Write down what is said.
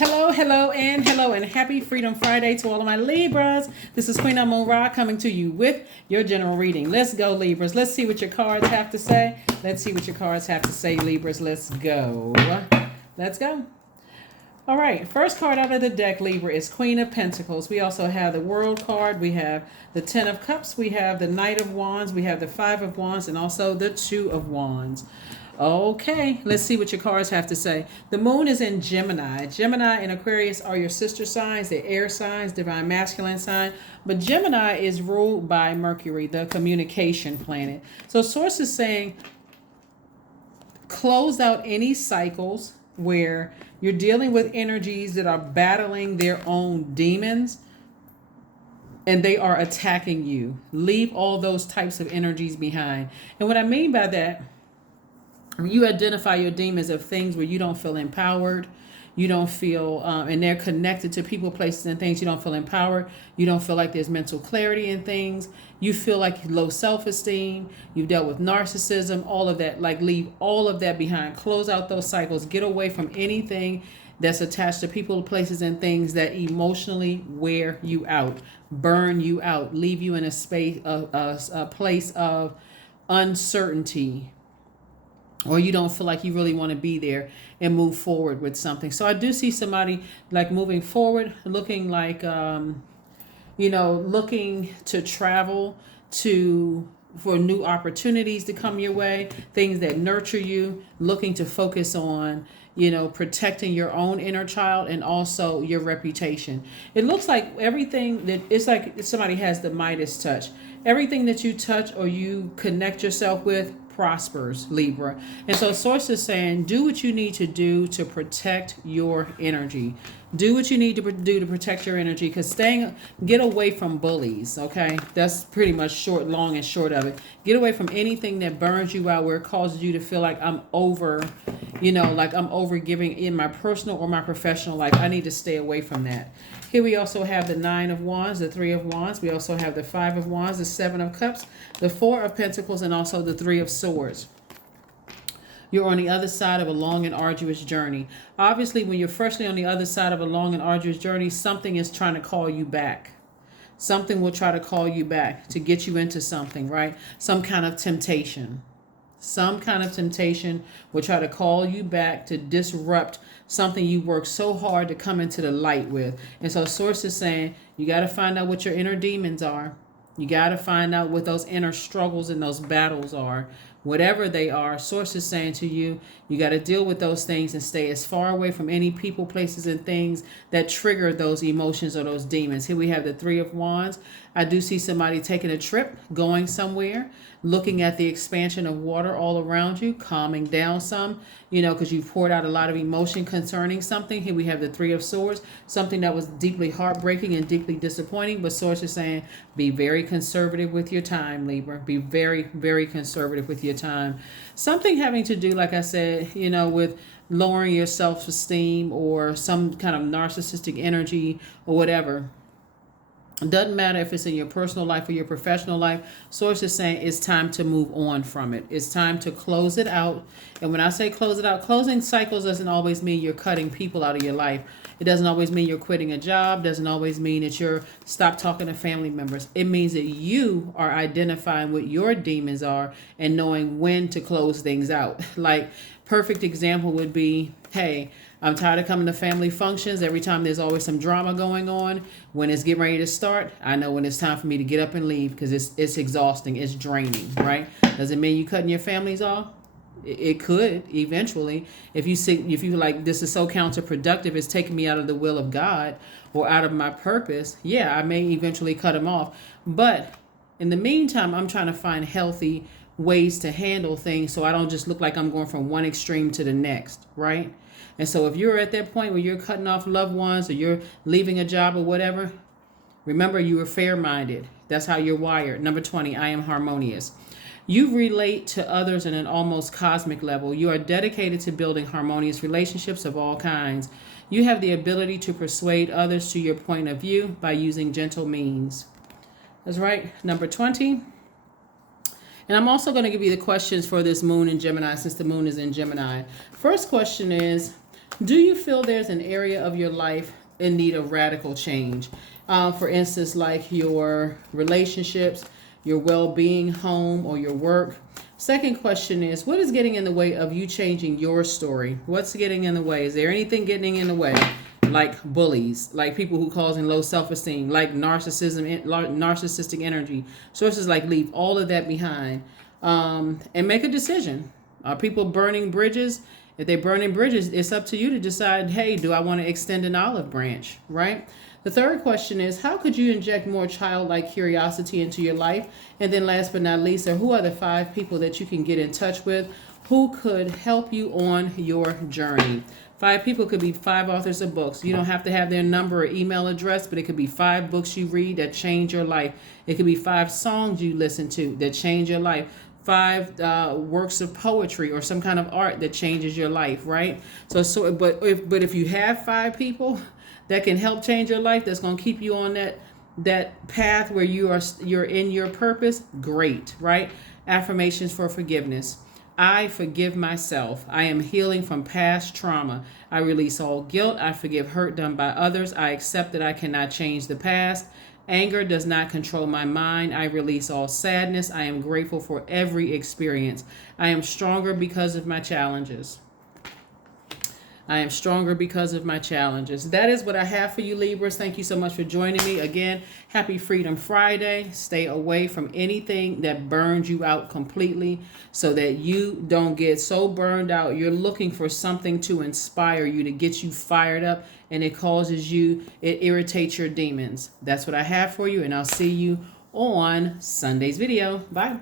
Hello, and happy Freedom Friday to all of my Libras. This is Queen Amun Ra coming to you with your general reading. Let's go, Libras. Let's see what your cards have to say. Libras. Let's go. All right, first card out of the deck, Libra, is Queen of Pentacles. We also have the World card. We have the Ten of Cups. We have the Knight of Wands. We have the Five of Wands, and also the Two of Wands. Okay, let's see what your cards have to say. The moon is in Gemini. Gemini and Aquarius are your sister signs. They're air signs, divine masculine sign. But Gemini is ruled by Mercury, the communication planet. So source is saying close out any cycles where you're dealing with energies that are battling their own demons and they are attacking you. Leave all those types of energies behind. And what I mean by that, you identify your demons of things where you don't feel empowered, you don't feel, and they're connected to people, places, and things. You don't feel empowered. You don't feel like there's mental clarity in things. You feel like low self-esteem. You've dealt with narcissism, all of that. Like, leave all of that behind. Close out those cycles. Get away from anything that's attached to people, places, and things that emotionally wear you out, burn you out, leave you in a space, a place of uncertainty, or you don't feel like you really want to be there and move forward with something. So I do see somebody like moving forward, looking like, looking to travel for new opportunities to come your way, things that nurture you, looking to focus on, protecting your own inner child and also your reputation. It looks like everything that it's like somebody has the Midas touch. Everything that you touch or you connect yourself with prospers, Libra. And so source is saying do what you need to do to protect your energy. Do what you need to do to protect your energy, because get away from bullies, okay? That's pretty much long and short of it. Get away from anything that burns you out, where it causes you to feel like I'm over, like I'm over giving in my personal or my professional life. I need to stay away from that. Here we also have the Nine of Wands, the Three of Wands. We also have the Five of Wands, the Seven of Cups, the Four of Pentacles, and also the Three of Swords. You're on the other side of a long and arduous journey. Obviously, when you're freshly on the other side of a long and arduous journey, something is trying to call you back. Something will try to call you back to get you into something, right? Some kind of temptation. Some kind of temptation will try to call you back to disrupt something you worked so hard to come into the light with. And so source is saying you got to find out what your inner demons are. You got to find out what those inner struggles and those battles are. Whatever they are, source is saying to you, you got to deal with those things and stay as far away from any people, places, and things that trigger those emotions or those demons. Here we have the Three of Wands. I do see somebody taking a trip, going somewhere, looking at the expansion of water all around you, calming down some, because you've poured out a lot of emotion concerning something. Here we have the Three of Swords, something that was deeply heartbreaking and deeply disappointing. But source is saying, be very conservative with your time, Libra. Be very, very conservative with your time. Something having to do, like I said, with lowering your self-esteem or some kind of narcissistic energy or whatever. It doesn't matter if it's in your personal life or your professional life. Source is saying it's time to move on from it. It's time to close it out. And when I say close it out, closing cycles doesn't always mean you're cutting people out of your life. It doesn't always mean you're quitting a job. Doesn't always mean that you're stop talking to family members. It means that you are identifying what your demons are and knowing when to close things out. Like, perfect example would be, hey, I'm tired of coming to family functions. Every time there's always some drama going on. When it's getting ready to start, I know when it's time for me to get up and leave, because it's exhausting. It's draining, right? Does it mean you cutting your families off? It could eventually. If you like, this is so counterproductive, it's taking me out of the will of God or out of my purpose. Yeah, I may eventually cut them off. But in the meantime, I'm trying to find healthy ways to handle things so I don't just look like I'm going from one extreme to the next, right? And so if you're at that point where you're cutting off loved ones or you're leaving a job or whatever, remember you are fair-minded. That's how you're wired. Number 20, I am harmonious. You relate to others in an almost cosmic level. You are dedicated to building harmonious relationships of all kinds. You have the ability to persuade others to your point of view by using gentle means. That's right. Number 20. And I'm also going to give you the questions for this moon in Gemini, since the moon is in Gemini. First question is, Do you feel there's an area of your life in need of radical change? For instance, like your relationships, your well-being, home, or your work. Second question is, what is getting in the way of you changing your story? What's getting in the way? Is there anything getting in the way? Like bullies, like people who causing low self-esteem, like narcissistic energy. Sources like leave all of that behind, and make a decision. Are people burning bridges? If they're burning bridges, it's up to you to decide, hey, do I want to extend an olive branch, right? The third question is, how could you inject more childlike curiosity into your life? And then last but not least, who are the 5 people that you can get in touch with who could help you on your journey? 5 people could be 5 authors of books. You don't have to have their number or email address, but it could be 5 books you read that change your life. It could be 5 songs you listen to that change your life. 5 works of poetry or some kind of art that changes your life, right? But if you have 5 people that can help change your life, that's going to keep you on that path where you're in your purpose, great, right? Affirmations for forgiveness. I forgive myself. I am healing from past trauma. I release all guilt. I forgive hurt done by others. I accept that I cannot change the past. Anger does not control my mind. I release all sadness. I am grateful for every experience. I am stronger because of my challenges. I am stronger because of my challenges. That is what I have for you, Libras. Thank you so much for joining me. Again, happy Freedom Friday. Stay away from anything that burns you out completely so that you don't get so burned out. You're looking for something to inspire you, to get you fired up, and it irritates your demons. That's what I have for you, and I'll see you on Sunday's video. Bye.